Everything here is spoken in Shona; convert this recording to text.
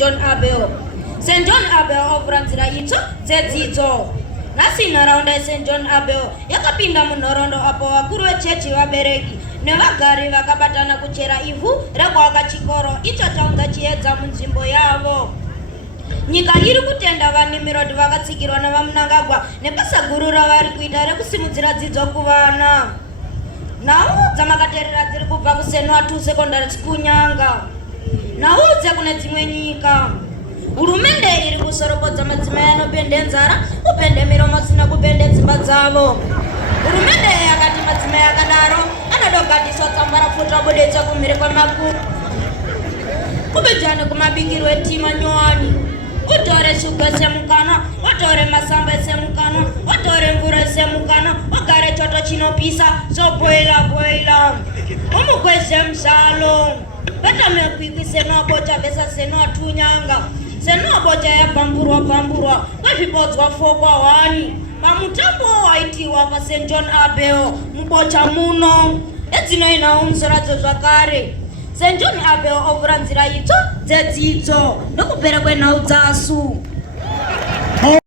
John Abel. St. John Abel ovura nzira itsvo dzedzidzo. Nhasi nharaunda yeSt. John Abel yakapinda munhoroondo apo vakuru vechechi vabereki nevagari vakabatana kuchera ivhu rekuaka chikoro icho chaunza chiedza munzvimbo yavo. Nyika iri kutenda vanimirodi vakatsikirwa nevamunangagwa nebasa guru ravari kuita rekusimudzira dzidzo kuvana. Nhau dzamakateerera dziri kubva kuSenwa 2 Secondary School Nyanga. Nhau dzekune dzimwe nyika. Hurumende iri kusoropodza madzimai anopende nzara kupende miromo sina kupende dzimba dzavo. Hurumende yakati madzimai akadaro anodogadiswa tsamba rapfuta budetsa kumhiri kwemakuru. Kubijane kumabikirwe tima nyowani. Utore shuga semukana, utore masamba semukana, utore mvura semukana, ugare choto chinopisa boila. Umukweze mzalo. Betame kwikwi Senwa bocha vesa Senwa 2 Nyanga. Senwa bocha yapamburwa kwevibodzwa 4 kwa 1. Pamutambo waitiwa pa St. John Abel mubocha muno. Edzinoina umsoradzo zvakare. St. John Abel ovura nzira itsvo dzedzidzo nokupera kwenhau dzasu.